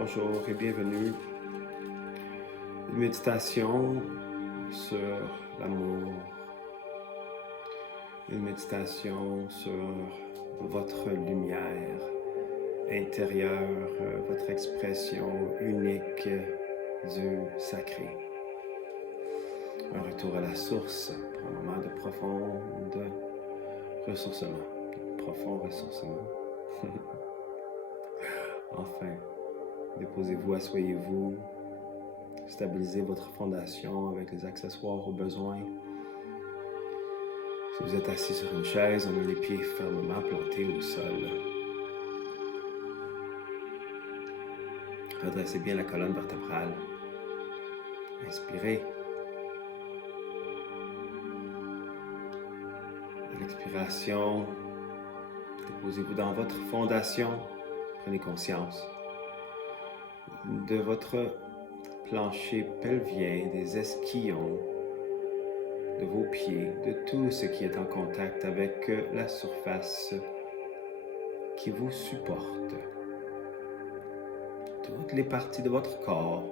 Bonjour et bienvenue. Une méditation sur l'amour. Une méditation sur votre lumière intérieure, votre expression unique du sacré. Un retour à la source pour un moment de profond ressourcement. Profond ressourcement. Enfin, déposez-vous, asseyez-vous. Stabilisez votre fondation avec les accessoires au besoin. Si vous êtes assis sur une chaise, on a les pieds fermement plantés au sol. Redressez bien la colonne vertébrale. Inspirez. À l'expiration, déposez-vous dans votre fondation. Prenez conscience de votre plancher pelvien, des ischions, de vos pieds, de tout ce qui est en contact avec la surface qui vous supporte. Toutes les parties de votre corps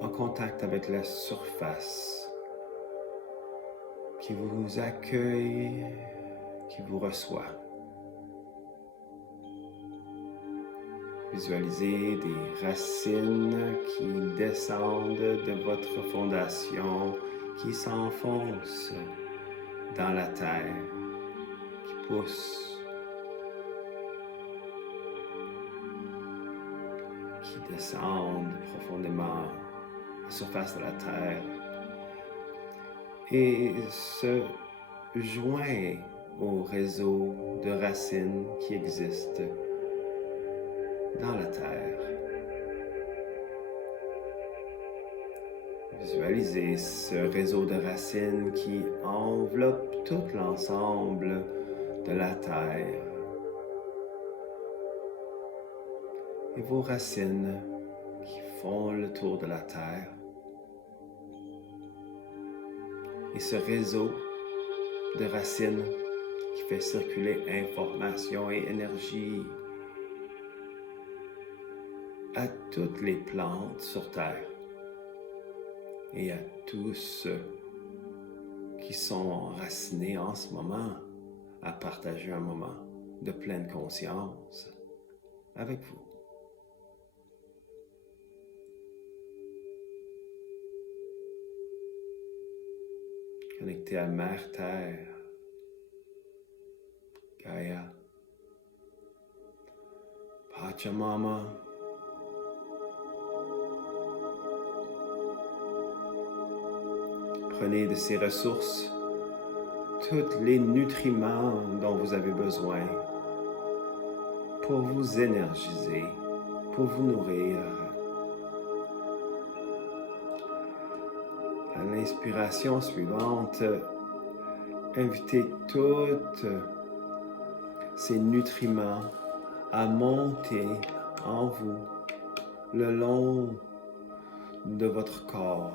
en contact avec la surface qui vous accueille, qui vous reçoit. Visualisez des racines qui descendent de votre fondation, qui s'enfoncent dans la terre, qui poussent, qui descendent profondément à la surface de la terre et se joignent au réseau de racines qui existent dans la terre. Visualisez ce réseau de racines qui enveloppe tout l'ensemble de la terre. Et vos racines qui font le tour de la terre. Et ce réseau de racines qui fait circuler information et énergie à toutes les plantes sur terre et à tous ceux qui sont enracinés en ce moment à partager un moment de pleine conscience avec vous. Connecté à Mère Terre, Gaïa, Pachamama, prenez de ces ressources tous les nutriments dont vous avez besoin pour vous énergiser, pour vous nourrir. À l'inspiration suivante, invitez tous ces nutriments à monter en vous le long de votre corps,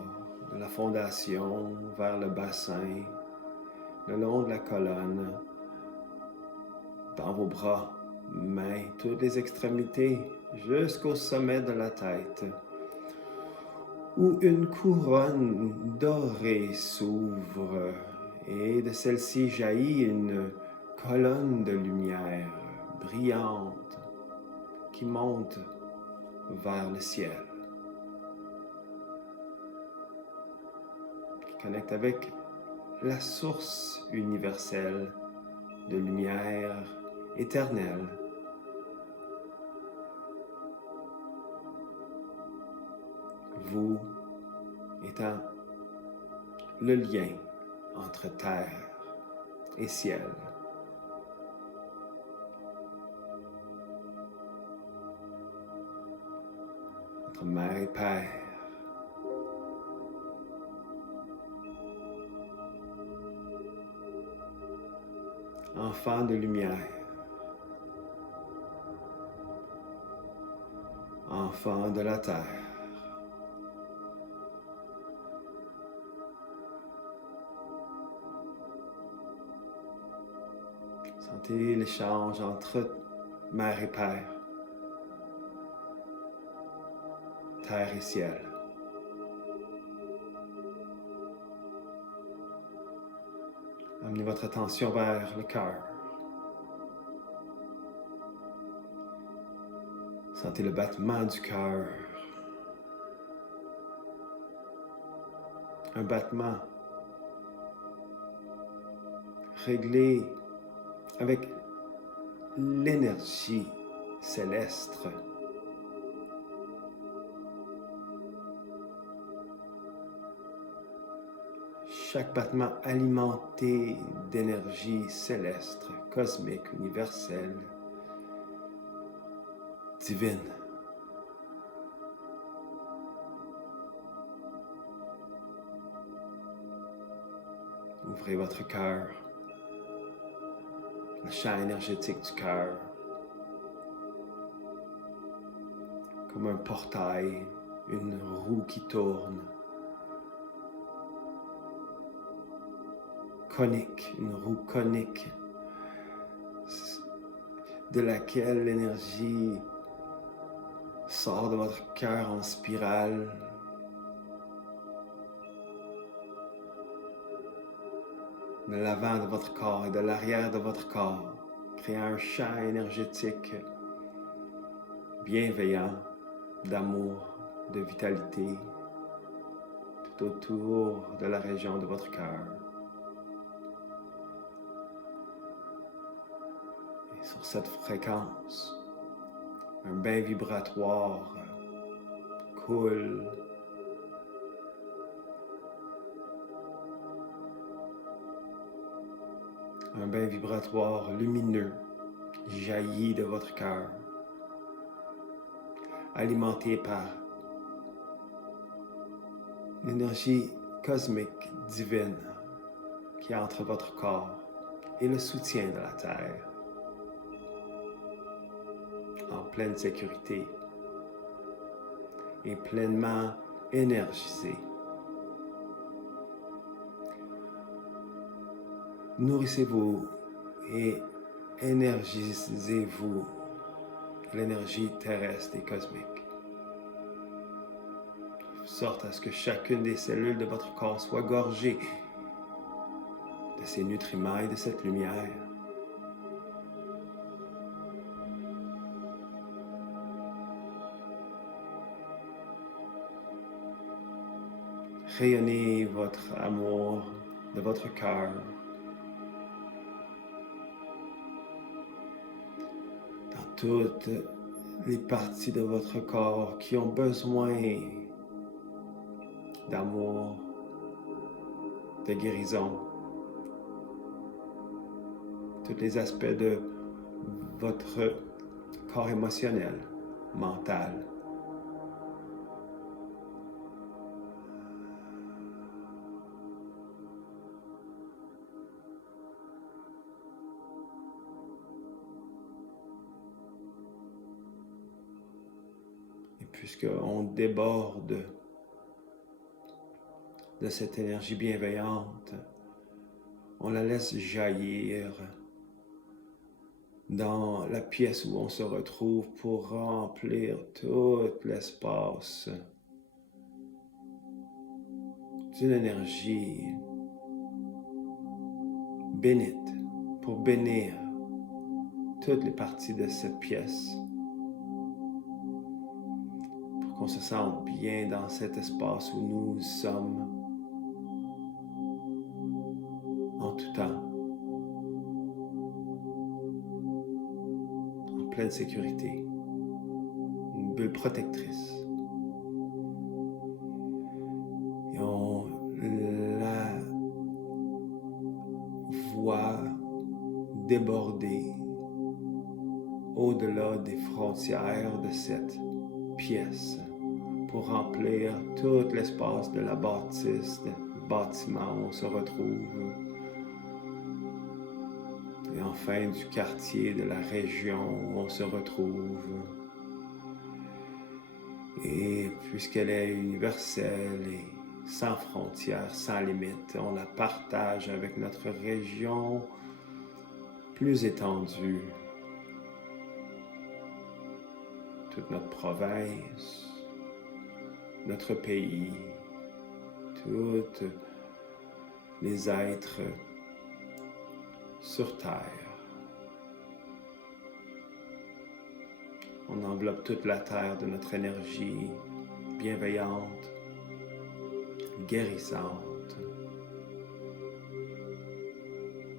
de la fondation vers le bassin, le long de la colonne, dans vos bras, mains, toutes les extrémités, jusqu'au sommet de la tête, où une couronne dorée s'ouvre et de celle-ci jaillit une colonne de lumière brillante qui monte vers le ciel, qui connecte avec la source universelle de lumière éternelle. Vous étant le lien entre terre et ciel. Entre mère et père. Enfant de lumière. Enfant de la terre. Sentez l'échange entre mère et père. terre et ciel. Amenez votre attention vers le cœur. Sentez le battement du cœur. Un battement réglé avec l'énergie céleste. Chaque battement alimenté d'énergie céleste, cosmique, universelle, divine. Ouvrez votre cœur, le champ énergétique du cœur, comme un portail, une roue qui tourne, conique, une roue conique, de laquelle l'énergie sort de votre cœur en spirale, de l'avant de votre corps et de l'arrière de votre corps, créant un champ énergétique bienveillant, d'amour, de vitalité, tout autour de la région de votre cœur. Et sur cette fréquence, un bain vibratoire coule. Un bain vibratoire lumineux jaillit de votre cœur, alimenté par l'énergie cosmique divine qui entre votre corps et le soutien de la Terre, en pleine sécurité et pleinement énergisé. Nourrissez-vous et énergisez-vous l'énergie terrestre et cosmique, de sorte à ce que chacune des cellules de votre corps soit gorgée de ces nutriments et de cette lumière. Rayonnez votre amour de votre cœur dans toutes les parties de votre corps qui ont besoin d'amour, de guérison, tous les aspects de votre corps émotionnel, mental. Et puisqu'on déborde de cette énergie bienveillante, on la laisse jaillir dans la pièce où on se retrouve pour remplir tout l'espace d'une énergie bénite pour bénir toutes les parties de cette pièce, pour qu'on se sente bien dans cet espace où nous sommes en tout temps, en pleine sécurité, une bulle protectrice. Et on la voit déborder au-delà des frontières de cette pièce pour remplir tout l'espace de la bâtisse, du bâtiment où on se retrouve, et enfin du quartier, de la région où on se retrouve. Et puisqu'elle est universelle et sans frontières, sans limites, on la partage avec notre région plus étendue, toute notre province, notre pays, tous les êtres sur Terre. On enveloppe toute la Terre de notre énergie bienveillante, guérissante,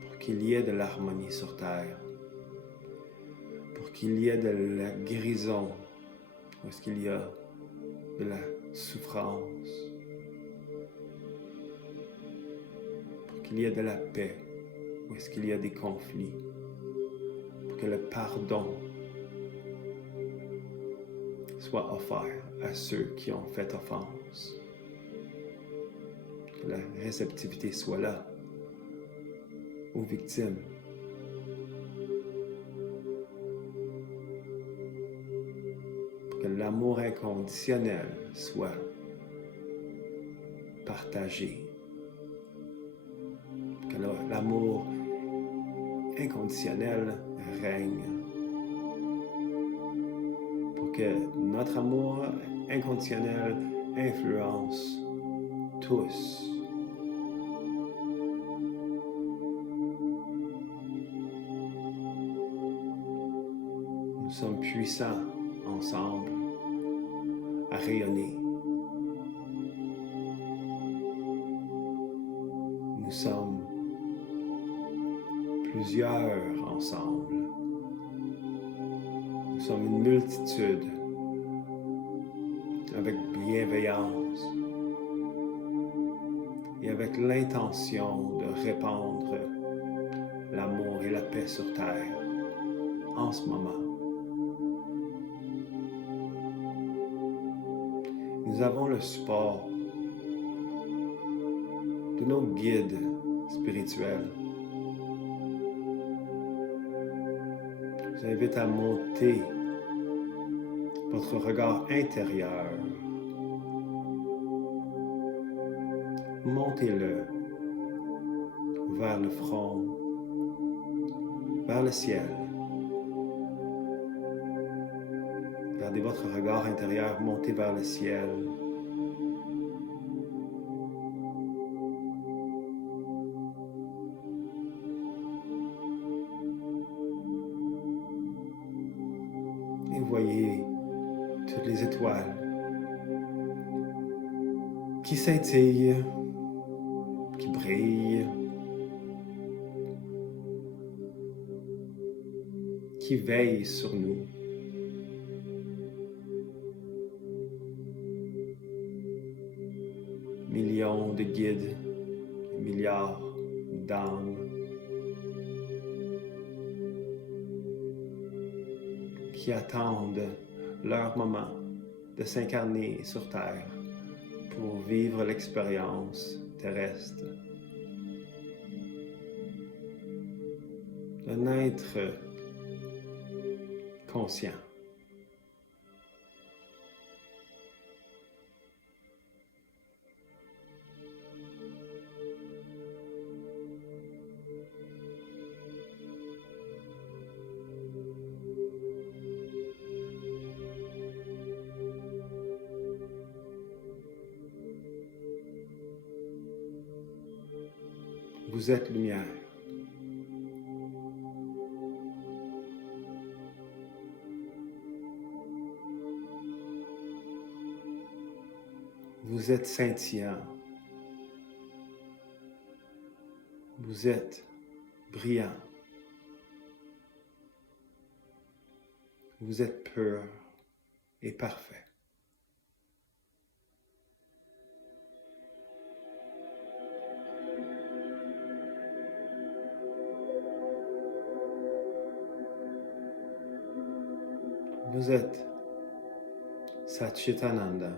pour qu'il y ait de l'harmonie sur Terre, pour qu'il y ait de la guérison, où est-ce qu'il y a de la souffrance, pour qu'il y ait de la paix, où est-ce qu'il y a des conflits, pour que le pardon soit offert à ceux qui ont fait offense, que la réceptivité soit là aux victimes. Que l'amour inconditionnel soit partagé. Que l'amour inconditionnel règne. Pour que notre amour inconditionnel influence tous. Nous sommes puissants ensemble à rayonner. Nous sommes plusieurs ensemble. Nous sommes une multitude avec bienveillance et avec l'intention de répandre l'amour et la paix sur Terre en ce moment. Nous avons le support de nos guides spirituels. Je vous invite à monter votre regard intérieur. Montez-le vers le front, vers le ciel. Gardez votre regard intérieur monter vers le ciel. Et voyez toutes les étoiles qui scintillent, qui brillent, qui veillent sur nous. Millions de guides, milliards d'âmes qui attendent leur moment de s'incarner sur Terre pour vivre l'expérience terrestre. Un être conscient. Vous êtes lumière. Vous êtes scintillant. Vous êtes brillant. Vous êtes pur et parfait. Vous êtes Satchitananda,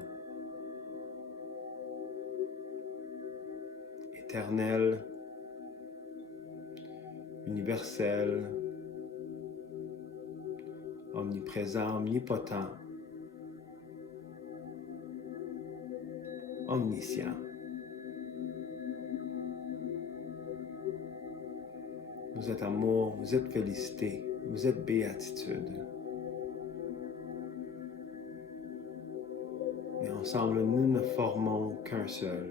éternel, universel, omniprésent, omnipotent, omniscient. Vous êtes amour, vous êtes félicité, vous êtes béatitude. Et Ensemble, nous ne formons qu'un seul.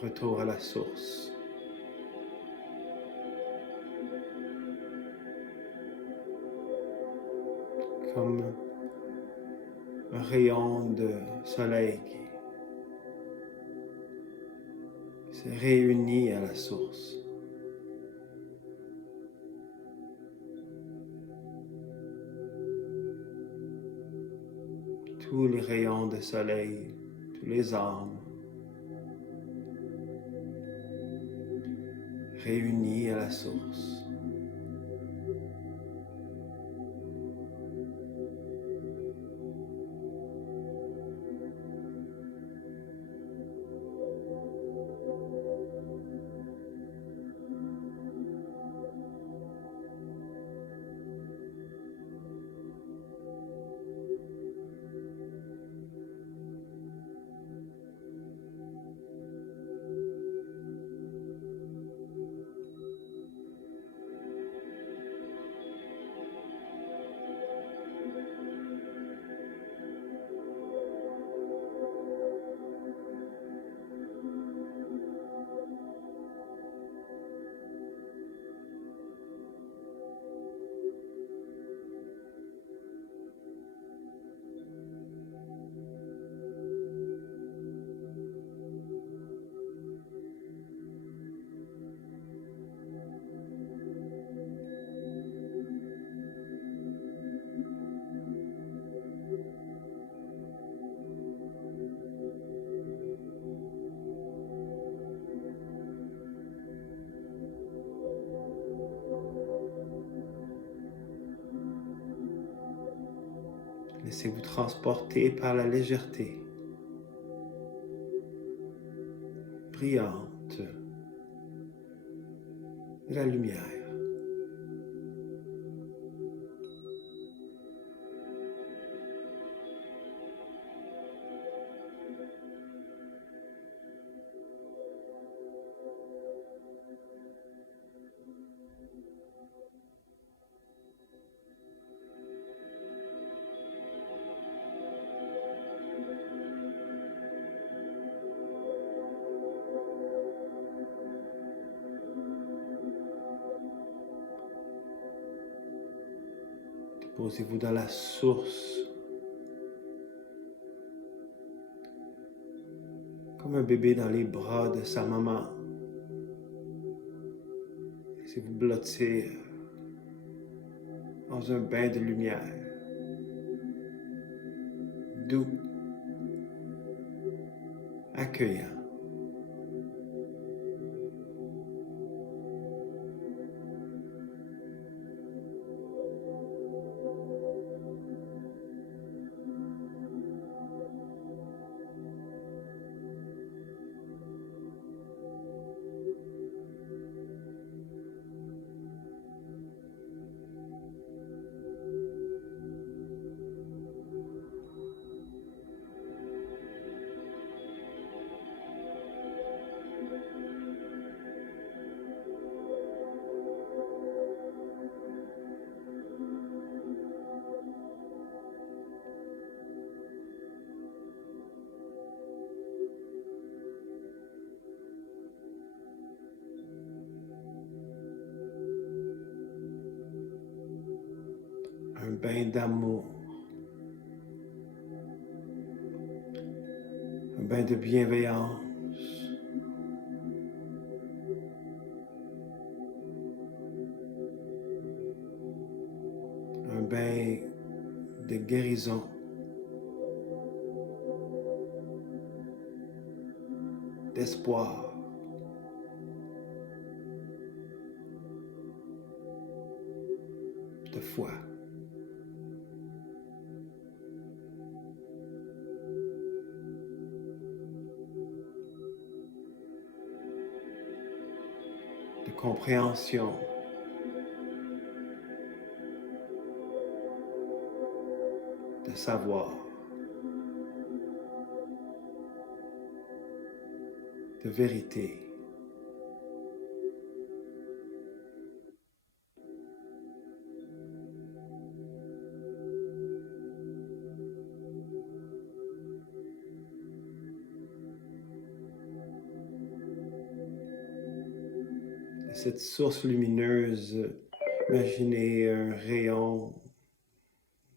Retour à la source. Comme un rayon de soleil qui se réunit à la source. Tous les rayons de soleil, tous les âmes réunis à la source. Laissez-vous transporter par la légèreté brillante de la lumière. Posez-vous dans la source, comme un bébé dans les bras de sa maman. Laissez-vous blottir dans un bain de lumière, doux, accueillant. Un bain d'amour, un bain de bienveillance, un bain de guérison, d'espoir, de foi. De compréhension, de savoir. de vérité. Cette source lumineuse, imaginez un rayon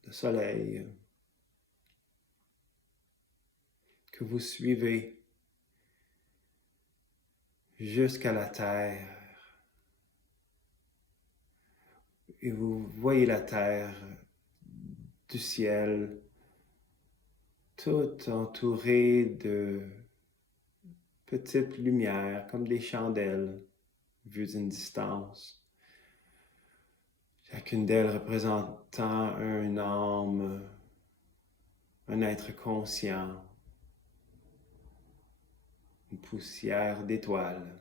de soleil que vous suivez jusqu'à la terre. Et vous voyez la terre du ciel, toute entourée de petites lumières, comme des chandelles, vues d'une distance. Chacune d'elles représentant un âme, un être conscient, une poussière d'étoiles.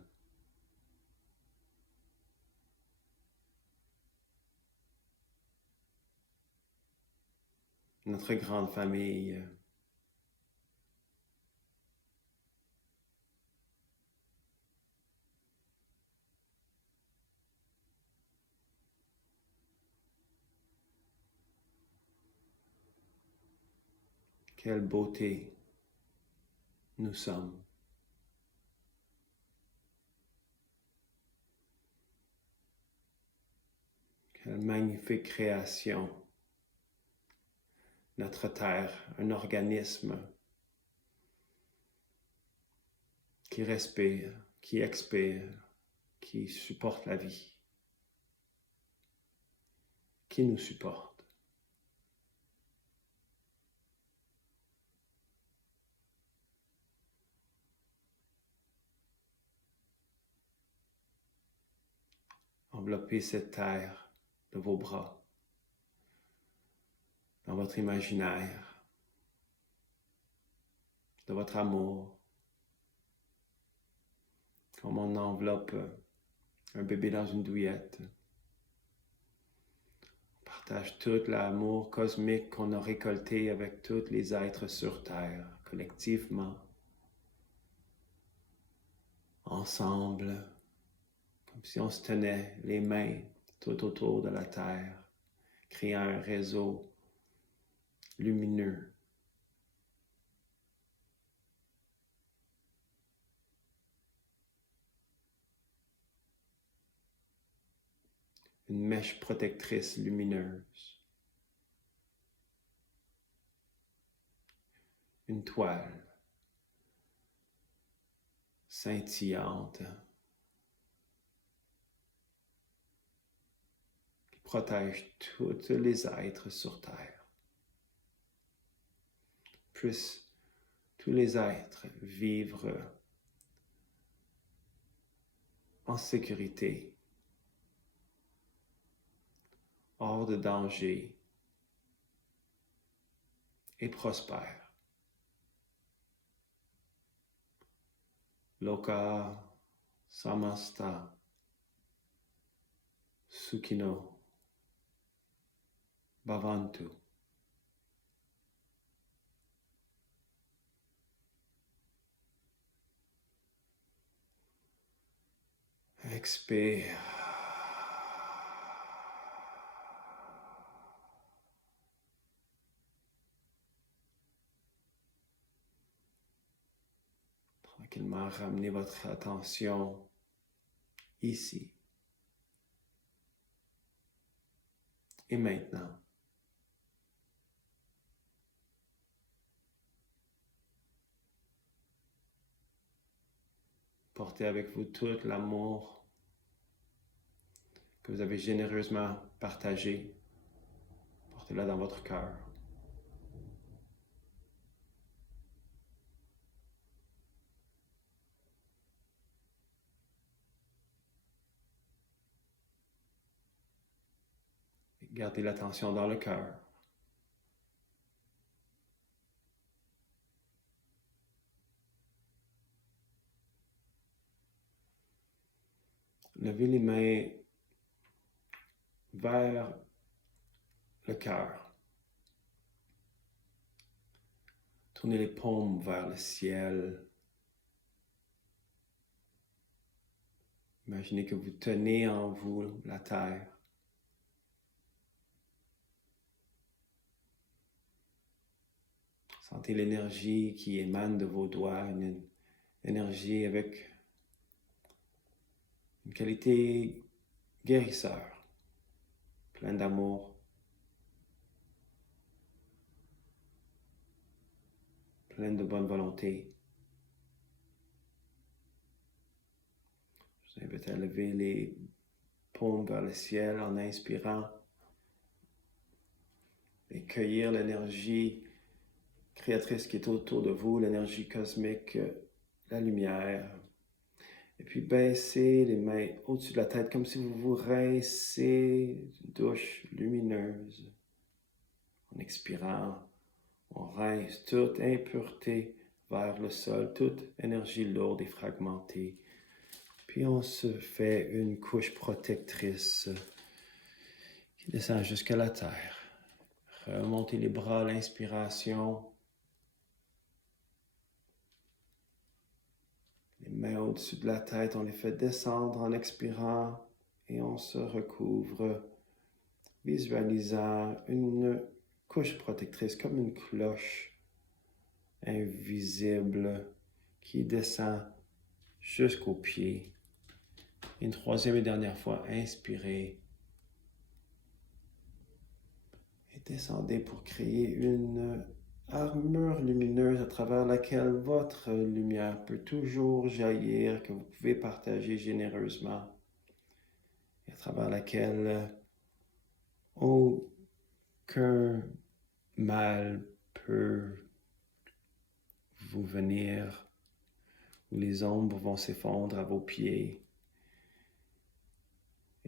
Notre grande famille. Quelle beauté nous sommes. Quelle magnifique création. Notre terre, un organisme qui respire, qui expire, qui supporte la vie, qui nous supporte. Enveloppez cette terre de vos bras, dans votre imaginaire, de votre amour, comme on enveloppe un bébé dans une douillette. On partage tout l'amour cosmique qu'on a récolté avec tous les êtres sur Terre, collectivement, ensemble, comme si on se tenait les mains tout autour de la Terre, créant un réseau lumineux. Une mèche protectrice lumineuse. Une toile scintillante qui protège tous les êtres sur Terre. Puissent tous les êtres vivre en sécurité, hors de danger et prospères. Loka samasta sukhino bhavantu. Expire. Tranquillement, ramenez votre attention ici et maintenant. Portez avec vous tout l'amour que vous avez généreusement partagé. Portez-le dans votre cœur. Gardez l'attention dans le cœur. Levez les mains vers le cœur. Tournez les paumes vers le ciel. Imaginez que vous tenez en vous la terre. Sentez l'énergie qui émane de vos doigts, une énergie avec une qualité guérisseur, pleine d'amour, pleine de bonne volonté. Je vous invite à lever les paumes vers le ciel en inspirant et cueillir l'énergie créatrice qui est autour de vous, l'énergie cosmique, la lumière. Et puis baissez les mains au-dessus de la tête comme si vous vous rincez d'une douche lumineuse. En expirant, on rince toute impureté vers le sol, toute énergie lourde et fragmentée. Puis on se fait une couche protectrice qui descend jusqu'à la terre. Remontez les bras à l'inspiration. Les mains au-dessus de la tête, on les fait descendre en expirant et on se recouvre, visualisant une couche protectrice comme une cloche invisible qui descend jusqu'aux pieds. Une troisième et dernière fois, inspirez et descendez pour créer une armure lumineuse à travers laquelle votre lumière peut toujours jaillir, que vous pouvez partager généreusement et à travers laquelle aucun mal peut vous venir, où les ombres vont s'effondrer à vos pieds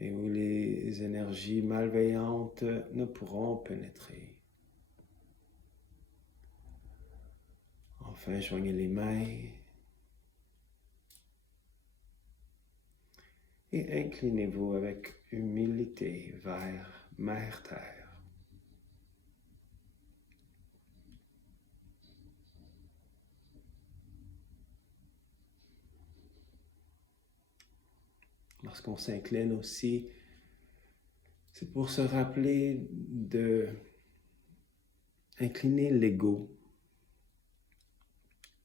et où les énergies malveillantes ne pourront pénétrer. Enfin, joignez les mains et inclinez-vous avec humilité vers Mère Terre. Lorsqu'on s'incline aussi, c'est pour se rappeler de incliner l'ego,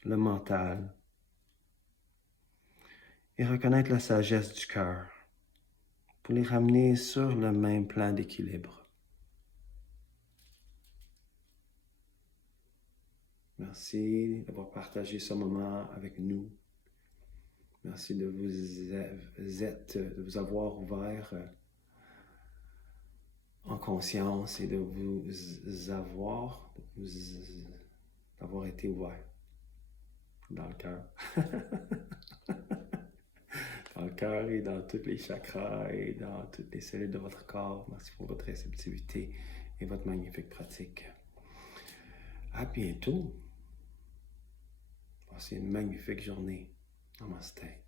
le mental, et reconnaître la sagesse du cœur pour les ramener sur le même plan d'équilibre. Merci d'avoir partagé ce moment avec nous. Merci de vous avoir ouvert en conscience et d'avoir été ouvert dans le cœur. Dans le cœur et dans tous les chakras et dans toutes les cellules de votre corps. Merci pour votre réceptivité et votre magnifique pratique. À bientôt. Passez une magnifique journée. Namaste.